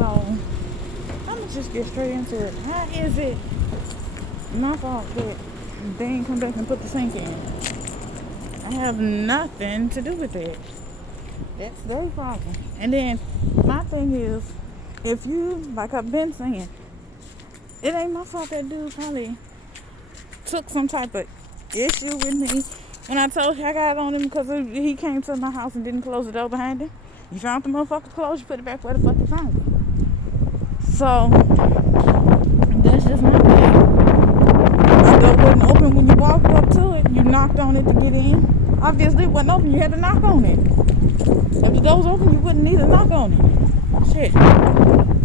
So I'm gonna just get straight into it. How is it my fault that they ain't come back and put the sink in? I have nothing to do with it. That's their problem. And then my thing is, if you, like I've been saying, it ain't my fault that dude probably took some type of issue with me when I told you I got on him because he came to my house and didn't close the door behind him. You found the motherfucker closed, you put it back where the fuck you found it. So that's just my thing. The door wasn't open when you walked up to it. You knocked on it to get in. Obviously it wasn't open, you had to knock on it. If the door was open, you wouldn't need to knock on it. Shit.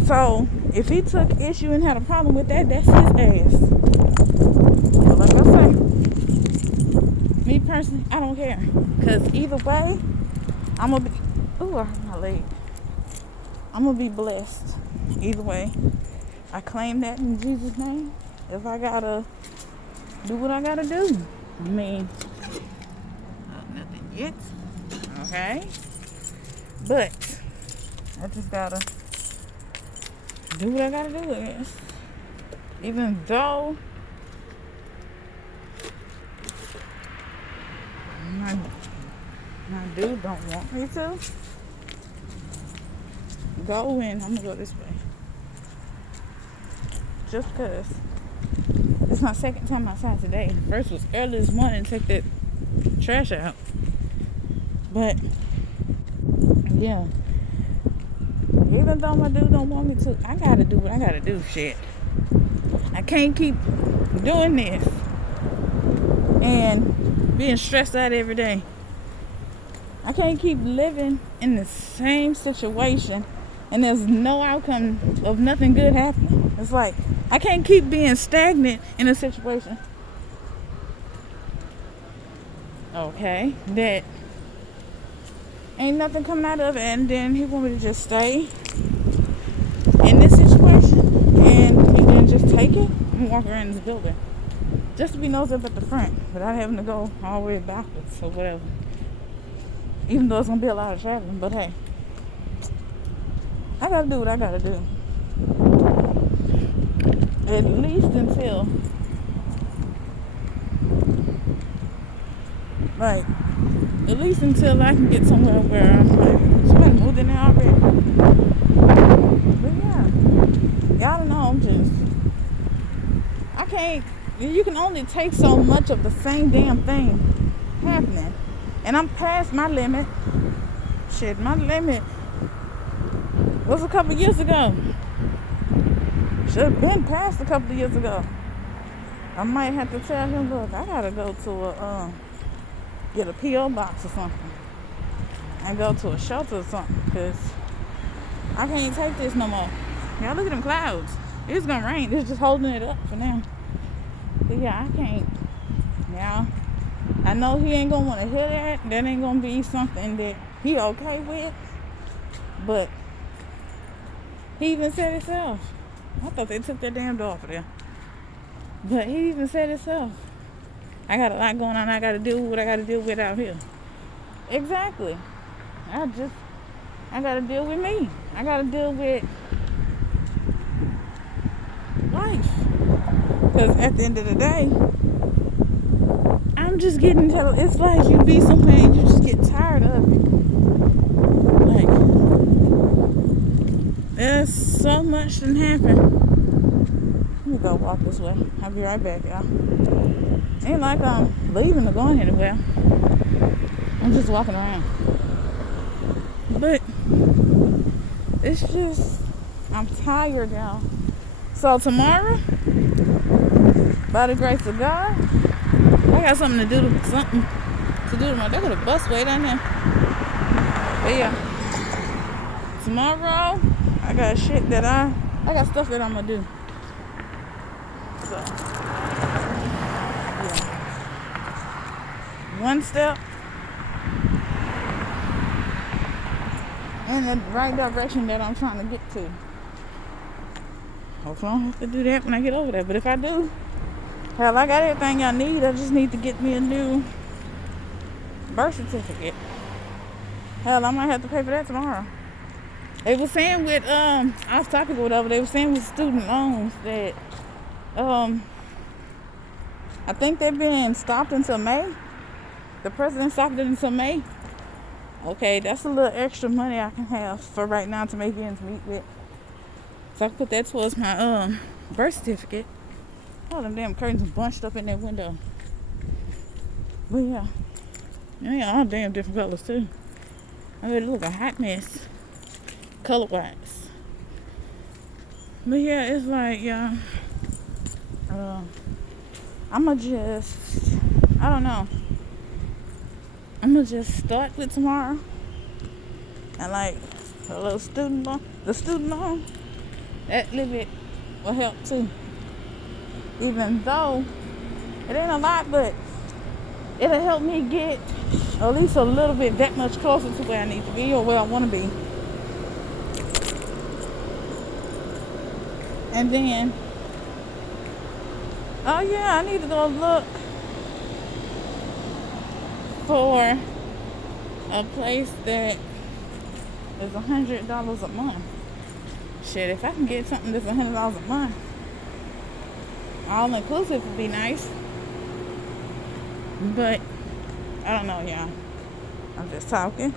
So if he took issue and had a problem with that, that's his ass. But like I say, me personally, I don't care. Cause either way, I'm gonna be, ooh, I hurt my leg. I'm gonna be blessed. Either way, I claim that in Jesus' name. If I gotta do what I gotta do. I mean, nothing yet. Okay. But I just gotta do what I gotta do, I guess. Even though my dude don't want me to go in. I'm gonna go this way. Just because it's my second time outside today. First was early this morning to take that trash out. But yeah. Even though my dude don't want me to, I gotta do what I gotta do, shit. I can't keep doing this and being stressed out every day. I can't keep living in the same situation and there's no outcome of nothing good happening. It's like, I can't keep being stagnant in a situation. Okay, that ain't nothing coming out of it, and then he want me to just stay in this situation and then just take it and walk around this building just to be nosed up at the front without having to go all the way backwards or whatever. Even though it's gonna be a lot of traveling, but hey, I gotta do what I gotta do. At least until I can get somewhere where I'm like, somebody moved in there already. But yeah, y'all don't know, I can't, you can only take so much of the same damn thing happening. And I'm past my limit. Shit, my limit was a couple years ago. Should have been past a couple of years ago. I might have to tell him, look, I gotta go to get a P.O. box or something. And go to a shelter or something. Because I can't take this no more. Y'all look at them clouds. It's gonna rain. It's just holding it up for now. But yeah, I can't. Now, I know he ain't gonna want to hear that. That ain't gonna be something that he okay with. But he even said himself. I thought they took that damn door off of there. But he even said himself, I got a lot going on. I got to deal with what I got to deal with out here. Exactly. I got to deal with me. I got to deal with life. Because at the end of the day, I'm just getting to, it's like you be somewhere and you just get tired of it. Like, there's so much that happened. Let me go walk this way. I'll be right back, y'all. Ain't like I'm leaving or going anywhere. I'm just walking around. But it's just, I'm tired, y'all. So tomorrow, by the grace of God, I got something to do tomorrow. They got a bus way down there. But yeah, tomorrow I got shit that I got stuff that I'm gonna do. So yeah, one step in the right direction that I'm trying to get to. Hopefully I don't have to do that when I get over there. But if I do, hell, I got everything I need. I just need to get me a new birth certificate. Hell, I might have to pay for that tomorrow. They were saying with off topic or whatever, they were saying with student loans that um I think they're being stopped until May. The president stopped it until May. Okay, that's a little extra money I can have for right now to make ends meet with. So I can put that towards my birth certificate. All them damn curtains are bunched up in that window. But yeah. Yeah, all damn different colors too. I mean, it look a hot mess. Color wise. But yeah, it's like, yeah. I'ma just, I don't know. I'ma just start with tomorrow. And like a little student loan, the student loan, that little bit will help too. Even though it ain't a lot, but it'll help me get at least a little bit that much closer to where I need to be or where I want to be. And then, oh yeah, I need to go look for a place that is $100 a month. Shit, if I can get something that's $100 a month, all inclusive would be nice. But I don't know, y'all. I'm just talking.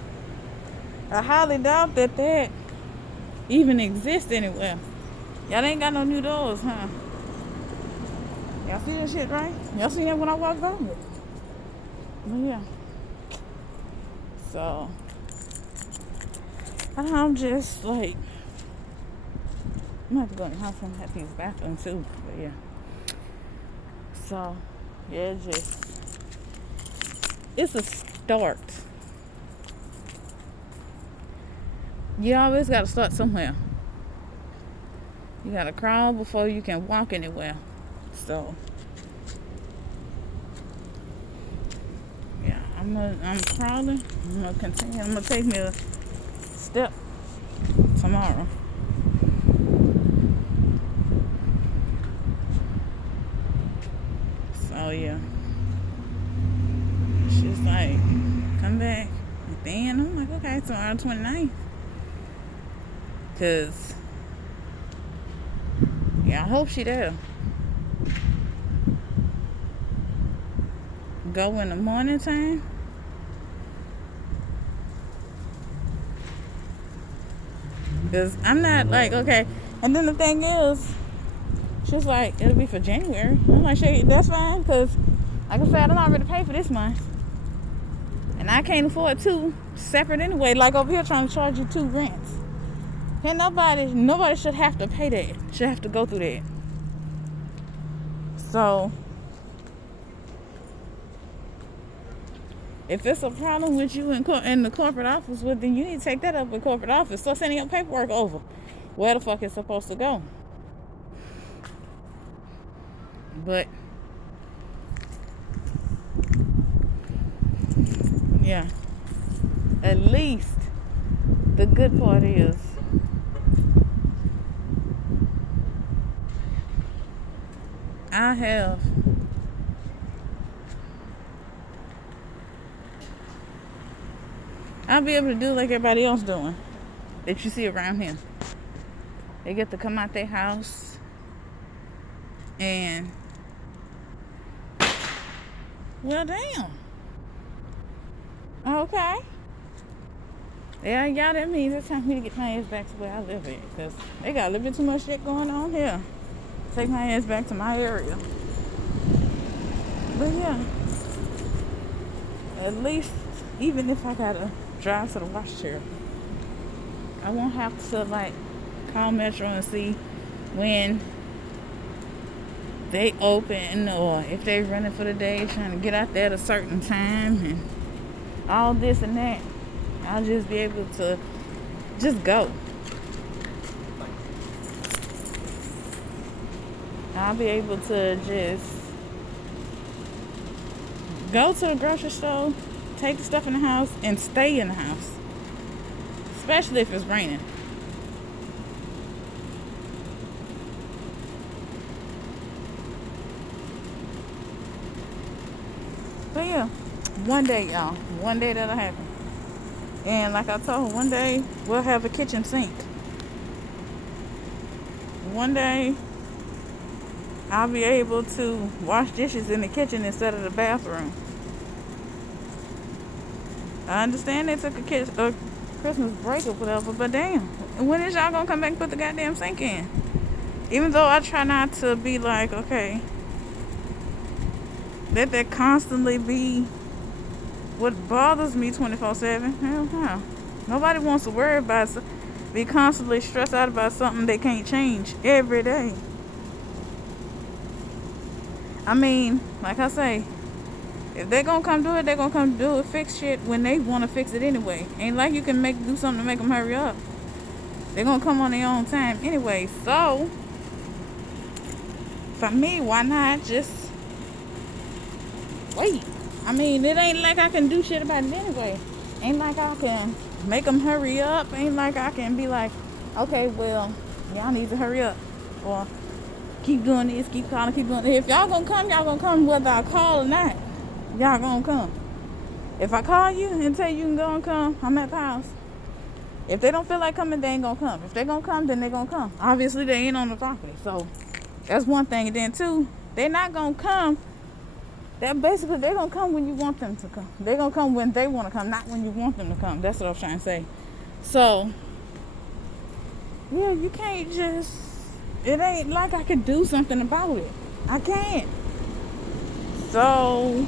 I highly doubt that even exists anywhere. Y'all ain't got no new doors, huh? Y'all see that shit, right? Y'all seen that when I walked by it. But yeah. So I'm just like, I might have to go in the house and have these bathrooms too. But yeah. So yeah, it's a start. You always gotta start somewhere. You gotta crawl before you can walk anywhere. So yeah, I'm crawling. I'm gonna continue. I'm gonna take me a step tomorrow. So yeah, she's like, come back. And then I'm like, okay, tomorrow 29th. Cause yeah, I hope she there. Go in the morning time. Cause I'm not like, okay. And then the thing is, she's like, it'll be for January. I'm like, shit, that's fine. Cause like I said, I don't already pay for this month. And I can't afford two separate anyway. Like over here trying to charge you 2 rents. And nobody should have to pay that. Should have to go through that. So if it's a problem with you in the corporate office, well, then you need to take that up with corporate office. Start sending your paperwork over. Where the fuck it's supposed to go? But yeah, at least the good part is I'll be able to do like everybody else doing that you see around here. They get to come out their house and, well, damn. Okay. Yeah, y'all, that means it's time for me to get my ass back to where I live at. Because they got a little bit too much shit going on here. Take my ass back to my area. But yeah, at least, even if I gotta drive to the wash chair, I won't have to like call Metro and see when they open or if they running for the day, trying to get out there at a certain time and all this and that. I'll just be able to just go. I'll be able to just go to the grocery store, take the stuff in the house, and stay in the house. Especially if it's raining. But yeah, one day, y'all. One day that'll happen. And like I told her, one day we'll have a kitchen sink. One day I'll be able to wash dishes in the kitchen instead of the bathroom. I understand they took a Christmas break or whatever, but damn, when is y'all gonna come back and put the goddamn sink in? Even though I try not to be like, okay, let that constantly be what bothers me 24/7. Hell no. Nobody wants to worry about be constantly stressed out about something they can't change every day. I mean, like I say, if they gonna come do it, they gonna come do it, fix shit when they wanna fix it anyway. Ain't like you can do something to make them hurry up. They gonna come on their own time anyway. So, for me, why not just wait? I mean, it ain't like I can do shit about it anyway. Ain't like I can make them hurry up. Ain't like I can be like, okay, well, y'all need to hurry up. Or keep doing this, keep calling, keep doing this. If y'all gonna come whether I call or not. Y'all gonna come. If I call you and tell you can go and come, I'm at the house. If they don't feel like coming, they ain't gonna come. If they gonna come, then they gonna come. Obviously, they ain't on the property. So, that's one thing. And then two, they not gonna come. That basically, they're gonna come when you want them to come. They're gonna come when they wanna come, not when you want them to come. That's what I was trying to say. So, yeah, you can't just, it ain't like I can do something about it. I can't. So,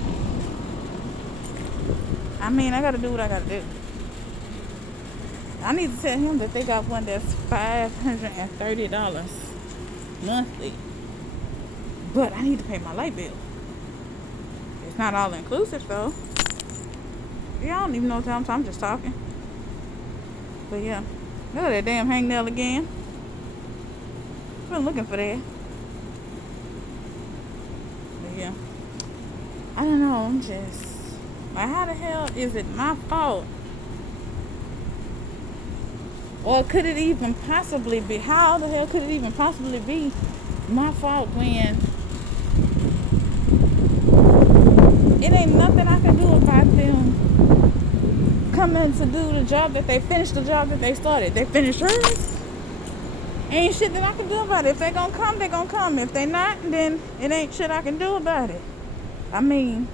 I mean, I gotta do what I gotta do. I need to tell him that they got one that's $530 monthly. But I need to pay my light bill. It's not all inclusive though. Yeah, I don't even know what I'm just talking. But yeah. Look at that damn hangnail again. Been looking for that. But yeah. I don't know, I'm just like, how the hell is it my fault? Or could it even possibly be? How the hell could it even possibly be my fault when it ain't nothing I can do about them coming to do the job that they finished, the job that they started? They finished hers. Ain't shit that I can do about it. If they gonna come, they gonna come. If they not, then it ain't shit I can do about it. I mean,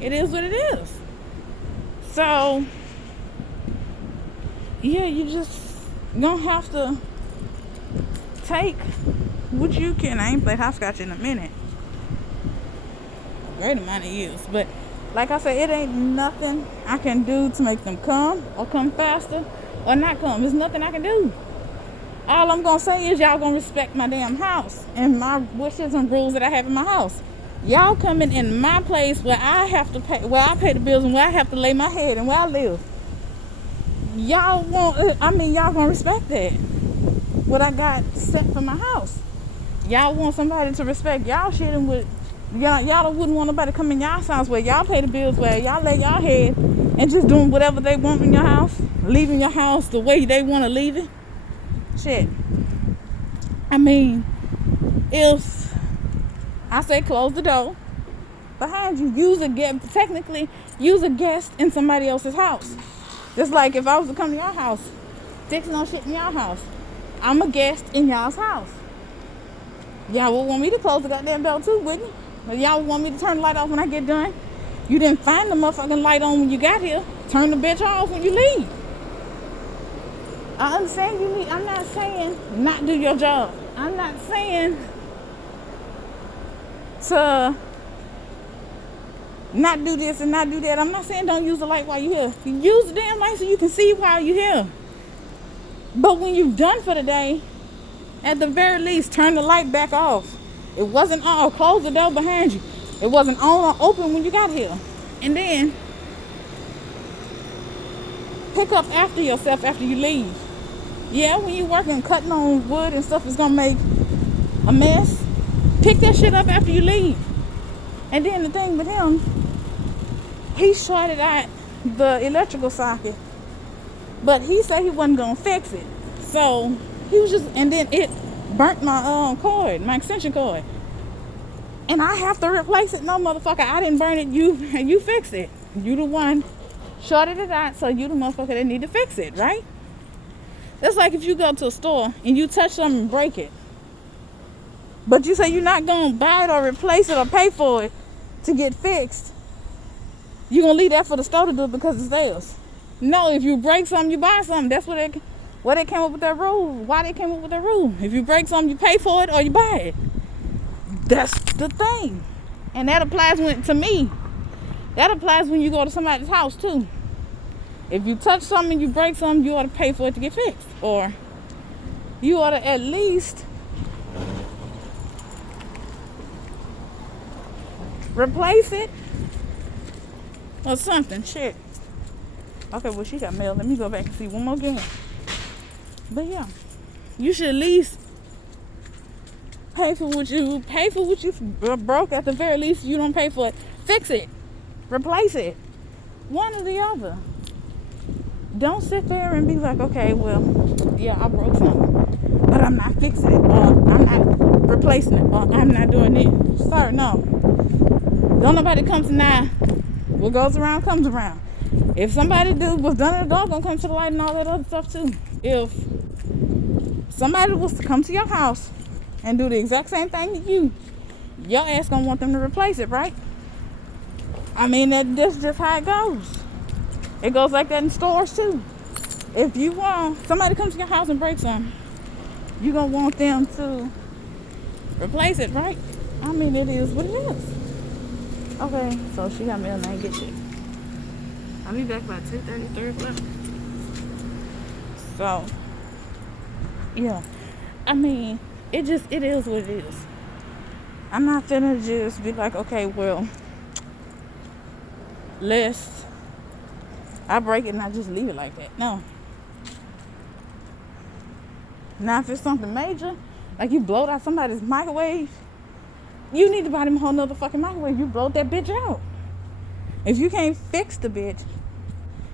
it is what it is. So, yeah, you just gonna have to take what you can. I ain't played hopscotch in a minute. A great amount of years. But like I said, it ain't nothing I can do to make them come or come faster or not come. There's nothing I can do. All I'm gonna say is y'all gonna respect my damn house and my wishes and rules that I have in my house. Y'all coming in my place where I have to pay, where I pay the bills and where I have to lay my head and where I live. Y'all y'all gonna respect that. What I got set for my house. Y'all want somebody to respect y'all shit, and with y'all wouldn't want nobody to come in y'all's house where y'all pay the bills, where y'all lay y'all head and just doing whatever they want in your house, leaving your house the way they want to leave it. Shit. I mean, if I say close the door behind you, technically use a guest in somebody else's house. Just like if I was to come to your house, fixing on shit in your house, I'm a guest in y'all's house. Y'all would want me to close the goddamn bell too, wouldn't you? Or y'all would want me to turn the light off when I get done. You didn't find the motherfucking light on when you got here. Turn the bitch off when you leave. I understand you need. I'm not saying not do your job. I'm not saying to not do this and not do that. I'm not saying don't use the light while you're here. You use the damn light so you can see while you're here. But when you're done for the day, at the very least, turn the light back off. It wasn't on. Close the door behind you. It wasn't on or open when you got here. And then pick up after yourself after you leave. Yeah, when you working cutting on wood and stuff is gonna make a mess. Pick that shit up after you leave. And then the thing with him, he shorted out the electrical socket, but he said he wasn't gonna fix it. So he was just, and then it burnt my cord, my extension cord, and I have to replace it. No, motherfucker, I didn't burn it. You fix it. You the one shorted it out so you the motherfucker that need to fix it, right? That's like if you go to a store and you touch something and break it. But you say you're not going to buy it or replace it or pay for it to get fixed. You're going to leave that for the store to do it because it's theirs. No, if you break something, you buy something. That's what they came up with that rule. Why they came up with that rule. If you break something, you pay for it or you buy it. That's the thing. And that applies to me. That applies when you go to somebody's house too. If you touch something and you break something, you ought to pay for it to get fixed. Or you ought to at least replace it or something. Shit. Okay, well, she got mail. Let me go back and see one more game. But yeah, you should at least pay for what you broke. At the very least, you don't pay for it. Fix it. Replace it. One or the other. Don't sit there and be like, okay, well, yeah, I broke something, but I'm not fixing it, or I'm not replacing it, or I'm not doing it. Sorry, no. Don't nobody come to now. What goes around comes around. If somebody was done in the dog, gonna come to the light and all that other stuff too. If somebody was to come to your house and do the exact same thing to you, your ass gonna want them to replace it, right? I mean, that's just how it goes. It goes like that in stores too. If you want somebody comes to your house and breaks something, you gonna want them to replace it, right? I mean, it is what it is. Okay, so she got mail and I ain't get shit. I'll be back by 2:30, 3 o'clock. So, yeah. I mean, it is what it is. I'm not finna just be like, okay, well, I break it and I just leave it like that. No. Now, if it's something major, like you blowed out somebody's microwave, you need to buy them a whole nother fucking microwave. You blowed that bitch out. If you can't fix the bitch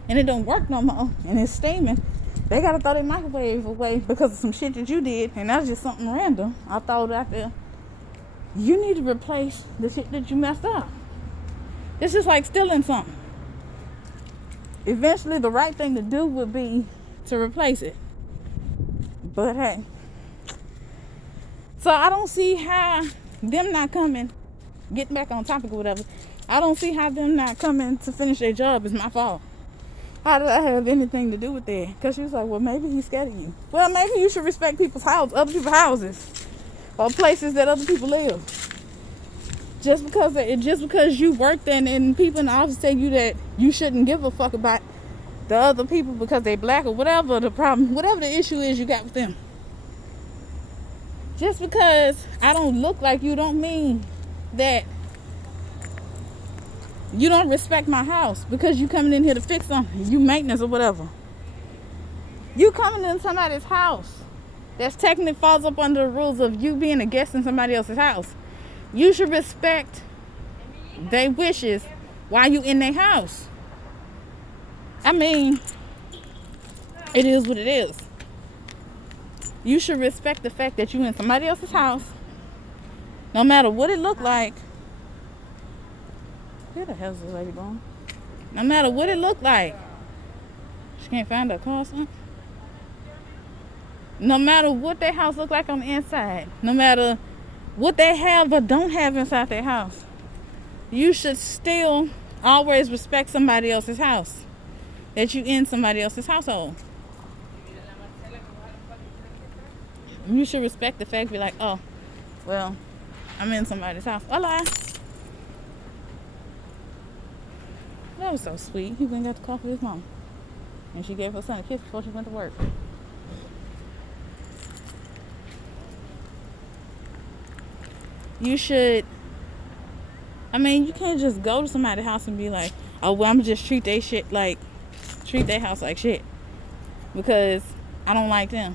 and it don't work no more and it's steaming, they gotta throw their microwave away because of some shit that you did, and that's just something random. I throw it out there. You need to replace the shit that you messed up. It's just like stealing something. Eventually, the right thing to do would be to replace it. But hey. So I don't see how them not coming, getting back on topic or whatever, I don't see how them not coming to finish their job is my fault. How did I have anything to do with that? Because she was like, well, maybe he's scared of you. Well, maybe you should respect people's other people's houses or places that other people live. Just because you work there and people in the office tell you that you shouldn't give a fuck about the other people because they black or whatever the problem, whatever the issue is you got with them. Just because I don't look like you don't mean that you don't respect my house because you coming in here to fix something, you maintenance or whatever. You coming in somebody's house that's technically falls up under the rules of you being a guest in somebody else's house. You should respect their wishes while you in their house. I mean, it is what it is. You should respect the fact that you in somebody else's house, no matter what it look like. Where the hell's this lady going? No matter what it look like. She can't find her car or something. No matter what their house look like on the inside, no matter what they have or don't have inside their house, you should still always respect somebody else's house. That you in somebody else's household. You should respect the fact, be like, oh, well, I'm in somebody's house. Hola. That was so sweet. He went and got the coffee with his mom. And she gave her son a kiss before she went to work. You should, I mean, you can't just go to somebody's house and be like, oh, well, I'm just treat their house like shit because I don't like them.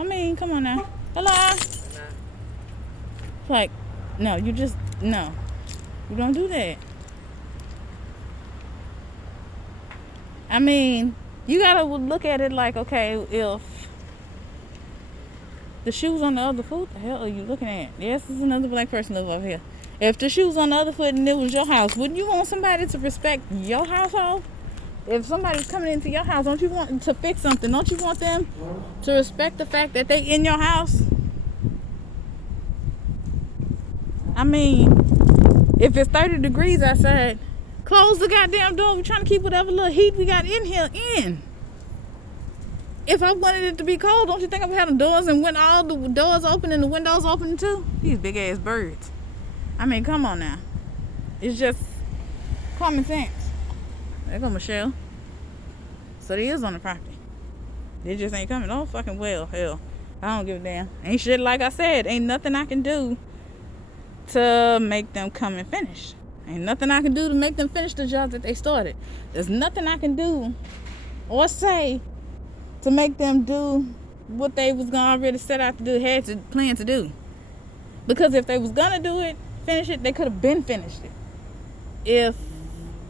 I mean, come on now. Hello. Like, no, you don't do that. I mean, you gotta look at it like, okay, if the shoe's on the other foot, what the hell are you looking at? Yes, there's another black person live over here. If the shoe's on the other foot and it was your house, wouldn't you want somebody to respect your household? If somebody's coming into your house, don't you want them to fix something? Don't you want them to respect the fact that they in your house? I mean, if it's 30 degrees outside, close the goddamn door. We're trying to keep whatever little heat we got in here in. If I wanted it to be cold, don't you think I would have the doors and when all the doors open and the windows open too? These big ass birds. I mean, come on now. It's just common sense. There go Michelle. So they is on the property. They just ain't coming. Oh, fucking well. Hell, I don't give a damn. Ain't shit, like I said. Ain't nothing I can do to make them come and finish. Ain't nothing I can do to make them finish the job that they started. There's nothing I can do or say to make them do what they was gonna already set out to do, had to plan to do. Because if they was gonna do it, finish it, they could have been finished it. If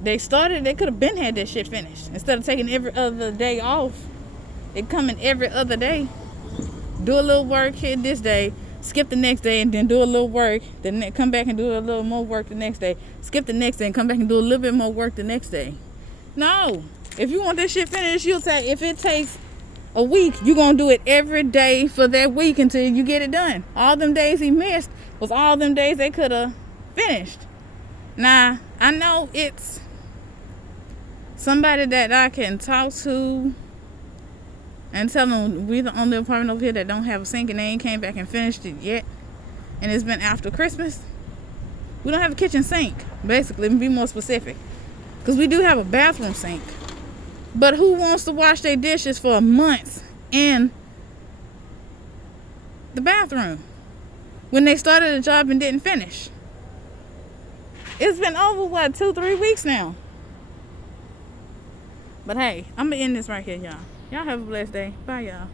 they started, they could have been had that shit finished. Instead of taking every other day off, they come in every other day, do a little work here this day, skip the next day, and then do a little work, then come back and do a little more work the next day, skip the next day and come back and do a little bit more work the next day. No. If you want that shit finished, if it takes a week, you're gonna do it every day for that week until you get it done. All them days he missed was all them days they could have finished. Now, I know it's somebody that I can talk to and tell them we the only apartment over here that don't have a sink and they ain't came back and finished it yet. And it's been after Christmas. We don't have a kitchen sink, basically, to be more specific. Because we do have a bathroom sink. But who wants to wash their dishes for months in the bathroom when they started a job and didn't finish? It's been over, 2-3 weeks now. But hey, I'm going to end this right here, y'all. Y'all have a blessed day. Bye, y'all.